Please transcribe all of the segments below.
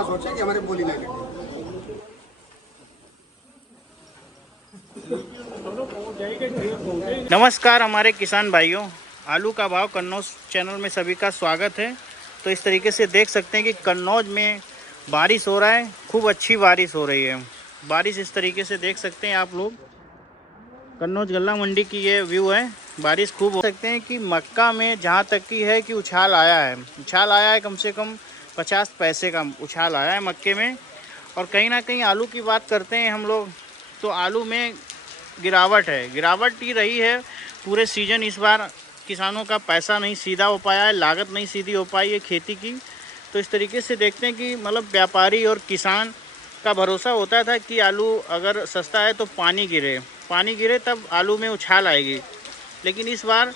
ना सोचे कि हमारी बोली नहीं लगे। नमस्कार हमारे किसान भाइयों, आलू का भाव कन्नौज चैनल में सभी का स्वागत है। तो इस तरीके से देख सकते हैं कि कन्नौज में बारिश हो रहा है, खूब अच्छी बारिश हो रही है। बारिश इस तरीके से देख सकते हैं आप लोग, कन्नौज गल्ला मंडी की ये व्यू है। बारिश खूब हो सकते हैं कि मक्का में जहाँ तक की है कि उछाल आया है, कम से कम 50 पैसे का उछाल आया है मक्के में। और कहीं ना कहीं आलू की बात करते हैं हम लोग, तो आलू में गिरावट ही रही है पूरे सीजन। इस बार किसानों का पैसा नहीं सीधा हो पाया है, लागत नहीं सीधी हो पाई है खेती की। तो इस तरीके से देखते हैं कि मतलब व्यापारी और किसान का भरोसा होता था कि आलू अगर सस्ता है तो पानी गिरे तब आलू में उछाल आएगी। लेकिन इस बार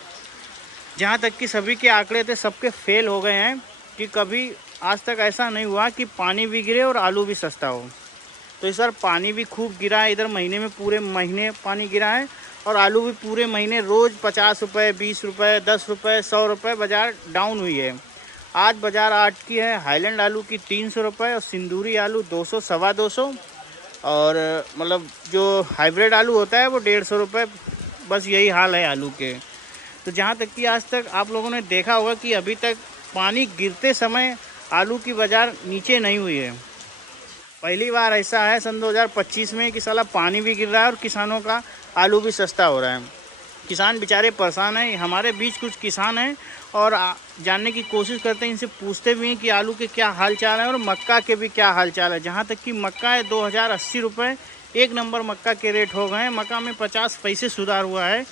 जहाँ तक कि सभी के आंकड़े थे सबके फेल हो गए हैं कि कभी आज तक ऐसा नहीं हुआ कि पानी भी गिरे और आलू भी सस्ता हो। तो इस बार पानी भी खूब गिरा है, इधर महीने में पूरे महीने पानी गिरा है और आलू भी पूरे महीने रोज़ 50 रुपये, 20 रुपये, 10 रुपये, 100 रुपये बाज़ार डाउन हुई है। आज बाज़ार आठ की है हाईलैंड आलू की 300 रुपये और सिंदूरी आलू 200, सवा 200 और मतलब जो हाइब्रिड आलू होता है वो 150 रुपये। बस यही हाल है आलू के। तो जहाँ तक कि आज तक आप लोगों ने देखा होगा कि अभी तक पानी गिरते समय आलू की बाज़ार नीचे नहीं हुई है। पहली बार ऐसा है सन 2025 में कि साला पानी भी गिर रहा है और किसानों का आलू भी सस्ता हो रहा है। किसान बेचारे परेशान हैं। हमारे बीच कुछ किसान हैं और जानने की कोशिश करते हैं, इनसे पूछते भी हैं कि आलू के क्या हाल चाल है और मक्का के भी क्या हाल चाल है। जहाँ तक कि मक्का है 2080 रुपये एक नंबर मक्का के रेट हो गए हैं। मक्का में 50 पैसे सुधार हुआ है।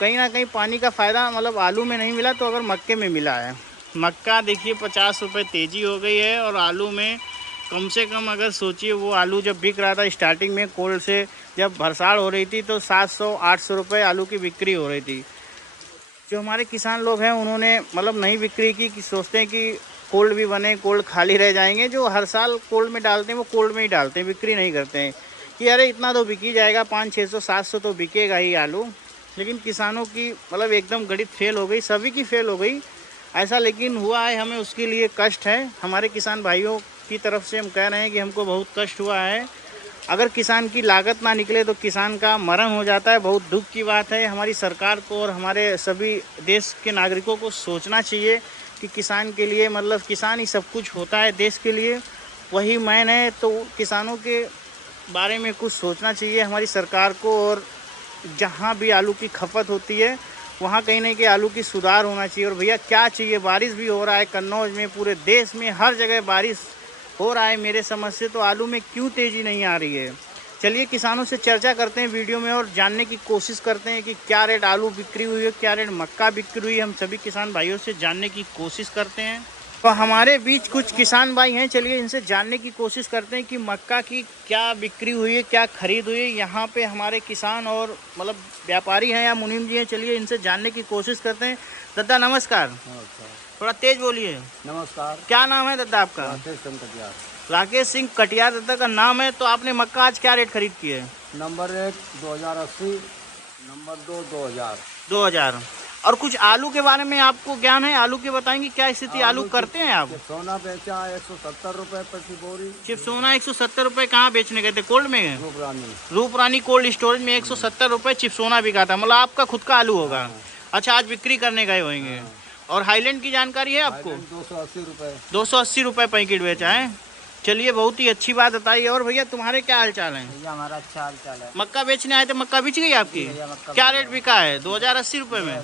कहीं ना कहीं पानी का फ़ायदा मतलब आलू में नहीं मिला तो अगर मक्के में मिला है। मक्का देखिए 50 रुपये तेज़ी हो गई है और आलू में कम से कम अगर सोचिए वो आलू जब बिक रहा था स्टार्टिंग में कोल्ड से जब भरसाड़ हो रही थी तो 700-800 रुपये आलू की बिक्री हो रही थी। जो हमारे किसान लोग हैं उन्होंने मतलब नहीं बिक्री की कि सोचते हैं कि कोल्ड भी बने, कोल्ड खाली रह जाएंगे। जो हर साल कोल्ड में डालते हैं वो कोल्ड में ही डालते हैं, बिक्री नहीं करते हैं कि अरे इतना तो बिक ही जाएगा, 500-600-700 तो बिकेगा ही आलू। लेकिन किसानों की मतलब एकदम गणित फेल हो गई, सभी की फेल हो गई ऐसा। लेकिन हुआ है, हमें उसके लिए कष्ट है। हमारे किसान भाइयों की तरफ से हम कह रहे हैं कि हमको बहुत कष्ट हुआ है। अगर किसान की लागत ना निकले तो किसान का मरण हो जाता है, बहुत दुख की बात है। हमारी सरकार को और हमारे सभी देश के नागरिकों को सोचना चाहिए कि किसान के लिए मतलब किसान ही सब कुछ होता है देश के लिए, वही मैन है। तो किसानों के बारे में कुछ सोचना चाहिए हमारी सरकार को। और जहाँ भी आलू की खपत होती है वहाँ कहीं ना कहीं आलू की सुधार होना चाहिए। और भैया क्या चाहिए, बारिश भी हो रहा है कन्नौज में, पूरे देश में हर जगह बारिश हो रहा है। मेरे समझ से तो आलू में क्यों तेज़ी नहीं आ रही है। चलिए किसानों से चर्चा करते हैं वीडियो में और जानने की कोशिश करते हैं कि क्या रेट आलू बिक्री हुई है, क्या रेट मक्का बिक्री हुई है। हम सभी किसान भाइयों से जानने की कोशिश करते हैं। तो हमारे बीच कुछ किसान भाई हैं, चलिए इनसे जानने की कोशिश करते हैं कि मक्का की क्या बिक्री हुई है, क्या खरीद हुई है। यहाँ पे हमारे किसान और मतलब व्यापारी हैं या मुनीम जी हैं, चलिए इनसे जानने की कोशिश करते हैं। दादा नमस्कार। थोड़ा तेज बोलिए। नमस्कार। क्या नाम है दादा आपका? राकेश सिंह कटियार दादा का नाम है। तो आपने मक्का आज क्या रेट खरीद की है? Number 1 2080, number 2 2000। और कुछ आलू के बारे में आपको ज्ञान है? आलू के बताएंगे क्या स्थिति आलू करते हैं आप? सोना बेचा 170 रुपये प्रति बोरी। चिप सोना 170 रुपये कहाँ बेचने गए थे? कोल्ड में? रूपरानी कोल्ड स्टोरेज में 170 रुपये चिप सोना बिका था। मतलब आपका खुद का आलू होगा। अच्छा, आज बिक्री करने गए होंगे। और हाईलैंड की जानकारी है आपको? 280 रुपये। 280 रुपये पैकेट बेचा है। चलिए बहुत ही अच्छी बात बताइए। और भैया तुम्हारे क्या हाल चाल है? भैया हमारा अच्छा हाल चाल है। मक्का बेचने आए थे, मक्का बिच गई आपकी? क्या रेट बिका है? 2080 रुपये में?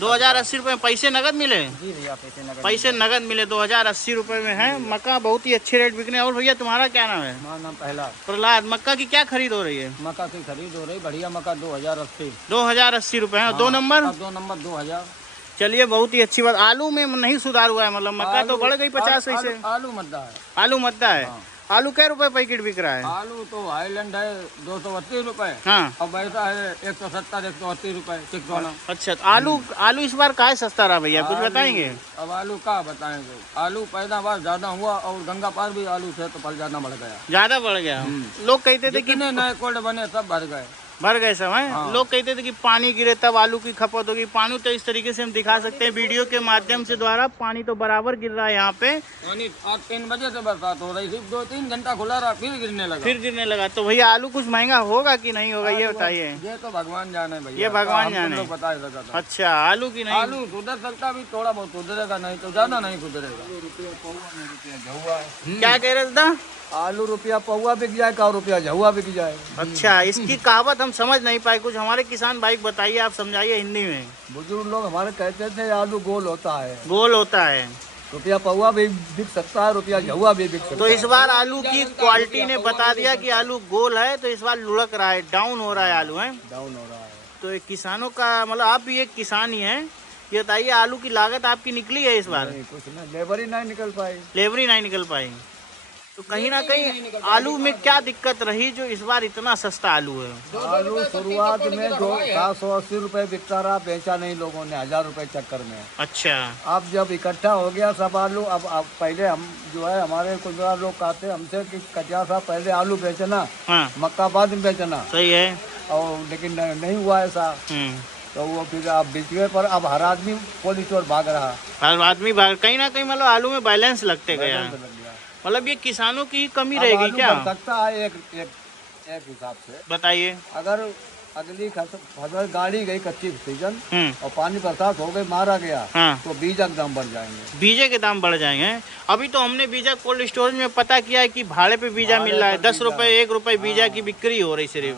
2080 रुपये में पैसे नगद मिले? जी भैया पैसे नगद मिले 2080 रुपये में है। मक्का बहुत ही अच्छे रेट बिकने। और भैया तुम्हारा क्या नाम है? हमारा नाम पहला प्रहलाद। मक्का की क्या खरीद हो रही है? मक्का की खरीद हो रही बढ़िया मक्का 2080। 2080 रुपये है। 2 नंबर? 2 नंबर 2000। चलिए बहुत ही अच्छी बात। आलू में नहीं सुधार हुआ है, मतलब मक्का तो बढ़ गई 50 पैसे। आलू मद्दा है। आलू मद्दा है। आलू कै रुपए पैकेट बिक रहा है? आलू तो हाईलैंड है 280 रुपए। हाँ। और वैसा है 170-180 रुपए चिकटोना। अच्छा, तो आलू इस बार काहे सस्ता रहा भैया, कुछ बताएंगे? अब आलू का बताएंगे। आलू पैदावार ज्यादा हुआ और गंगा पार भी आलू थे तो फल ज्यादा बढ़ गया। ज्यादा बढ़ गया। लोग कहते थे कि नए कोल्ड बने सब भर गए। भर गए सब हैं। हाँ। लोग कहते थे कि पानी गिरे तब आलू की खपत होगी। पानी तो इस तरीके से हम दिखा सकते हैं वीडियो के माध्यम से द्वारा, पानी तो बराबर गिर रहा है यहाँ पे। पानी आज 3 बजे से बरसात हो रही, सिर्फ 2-3 घंटा खुला रहा, फिर गिरने लगा। तो भैया आलू कुछ महंगा होगा कि नहीं होगा, ये बताइए। ये तो भगवान जाने भैया, ये भगवान जाने, बता सकता था। अच्छा आलू की नहीं, आलू सुधर सकता भी, थोड़ा बहुत सुधरेगा, नहीं तो ज्यादा नहीं सुधरेगा। क्या कह रहे थे? आलू रुपया पौवा बिक जाए, का रुपया झुआ बिक जाए। अच्छा, इसकी कहावत हम समझ नहीं पाए, कुछ हमारे किसान भाई बताइए, आप समझाइए हिंदी में। बुजुर्ग लोग हमारे कहते थे आलू गोल होता है, गोल होता है, रुपया पौवा भी बिक सकता है, रुपया झुआ भी बिक सकता तो इस बार आलू की क्वालिटी ने बता दिया कि आलू गोल है, तो इस बार लुढ़क रहा है, डाउन हो रहा है आलू, है डाउन हो रहा है। तो ये किसानों का मतलब, आप भी एक किसान ही हैं, ये बताइए आलू की लागत आपकी निकली है इस बार? नहीं, कुछ नहीं, लेबर ही नहीं निकल पाई। लेबर ही नहीं निकल पाई, तो कहीं ना कहीं आलू में क्या दिक्कत रही जो इस बार इतना सस्ता आलू है? आलू शुरुआत में 780 रुपए बिकता रहा, बेचा नहीं लोगों ने 1000 रुपए चक्कर में। अच्छा, अब जब इकट्ठा हो गया सब आलू, अब पहले हम जो है हमारे कुछ लोग कहते हमसे कि कटिया साहब पहले आलू बेचना, हाँ मक्का बाद में बेचना, सही है, और लेकिन नहीं हुआ ऐसा। तो वो फिर अब बिचवे पर अब हर आदमी कोल्ड स्टोर भाग रहा, हर आदमी कहीं ना कहीं मतलब आलू में बैलेंस लगते गया, मतलब ये किसानों की कमी अब रहेगी आलू क्या? बढ़ सकता है एक हिसाब से, बताइए। अगर अगली फसल गाड़ी गई कच्ची सीजन और पानी बरसात हो गई, मारा गया, हाँ। तो बीजा के दाम बढ़ जाएंगे। बीजे के दाम बढ़ जाएंगे। अभी तो हमने बीजा कोल्ड स्टोरेज में पता किया है कि भाड़े पे बीजा मिल रहा है, 10 रुपए 1 रुपए बीजा की बिक्री हो रही सिर्फ,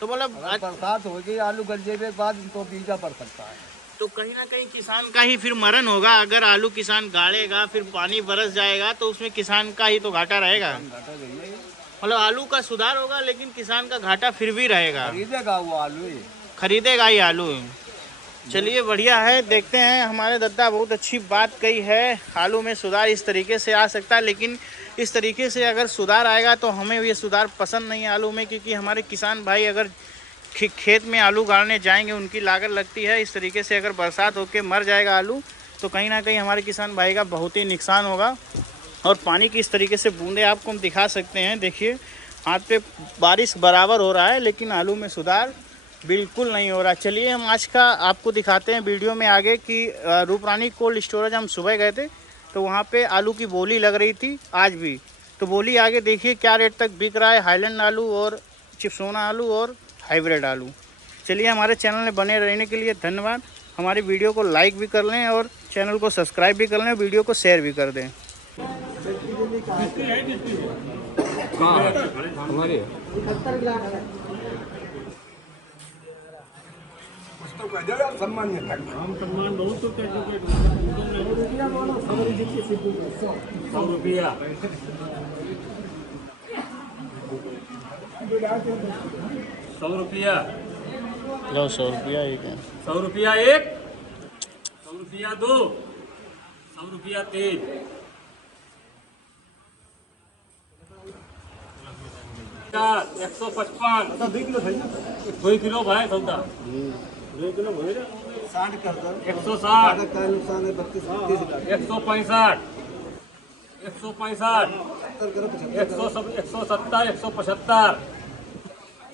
तो मतलब अगर बरसात हो गई आलू गल जाने के बाद तो बीजा पड़ सकता है। तो कहीं ना कहीं किसान का ही फिर मरण होगा। अगर आलू किसान गाड़ेगा, फिर पानी बरस जाएगा, तो उसमें किसान का ही तो घाटा रहेगा। मतलब आलू का सुधार होगा, लेकिन किसान का घाटा फिर भी रहेगा। खरीदेगा वो आलू, खरीदेगा ही आलू। चलिए बढ़िया है, देखते हैं। हमारे दादा बहुत अच्छी बात कही है, आलू में सुधार इस तरीके से आ सकता है, लेकिन इस तरीके से अगर सुधार आएगा तो हमें ये सुधार पसंद नहीं है आलू में, क्योंकि हमारे किसान भाई अगर खेत में आलू गाड़ने जाएंगे उनकी लागत लगती है। इस तरीके से अगर बरसात होकर मर जाएगा आलू, तो कहीं ना कहीं हमारे किसान भाई का बहुत ही नुकसान होगा। और पानी की इस तरीके से बूंदे आपको हम दिखा सकते हैं, देखिए हाथ पे बारिश बराबर हो रहा है, लेकिन आलू में सुधार बिल्कुल नहीं हो रहा। चलिए हम आज का आपको दिखाते हैं वीडियो में आगे कि रूपरानी कोल्ड स्टोरेज हम सुबह गए थे, तो वहाँ पे आलू की बोली लग रही थी आज भी, तो बोली आगे देखिए क्या रेट तक बिक रहा है, हाईलैंड आलू और चिप्सोना आलू और हाइब्रिड आलू। चलिए हमारे चैनल में बने रहने के लिए धन्यवाद। हमारी वीडियो को लाइक भी कर लें और चैनल को सब्सक्राइब भी कर लें, वीडियो को शेयर भी कर दें। हमारे सम्मान बहुत 100 रुपया 100 रुपया लो 100 रुपया एक है, 100 रुपया एक, 100 रुपया दो, 100 रुपया तीन, 155 2 किलो भाई सौदा 2 किलो 60 कर दो 160 165 165 170 175 175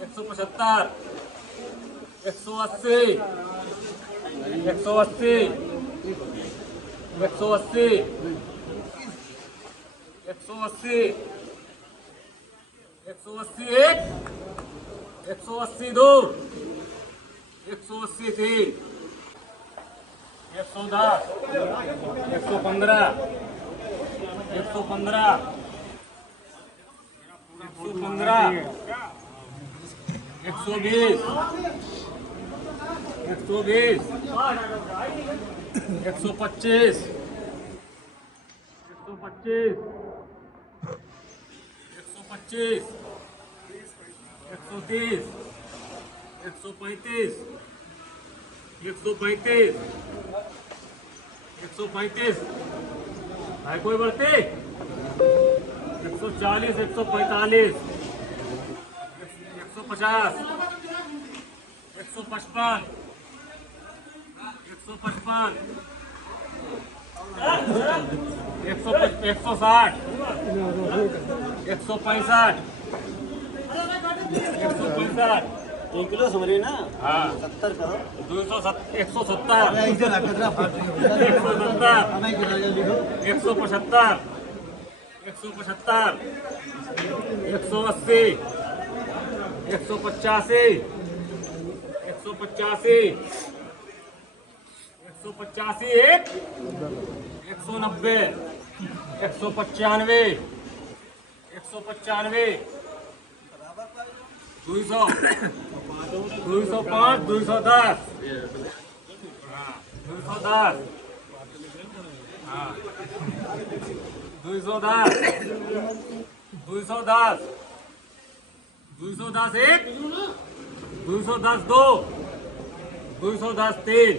175 180 180 180 180 180 एक, 180 दो, 180 तीन, 110 115 115 115 120 120 125 125 130 135 135 135 भाई कोई बढ़ते 140 145 150 155 155 160 165 165 1 किलो समझे ना। हाँ 70 करो। 170 इधर रखना फाट रही है। 170 हमें कितना लिखो। 175 175 180 185 185 185 190 195 195 200 205 210 210 210 210 210 एक 210 दो 210 तीन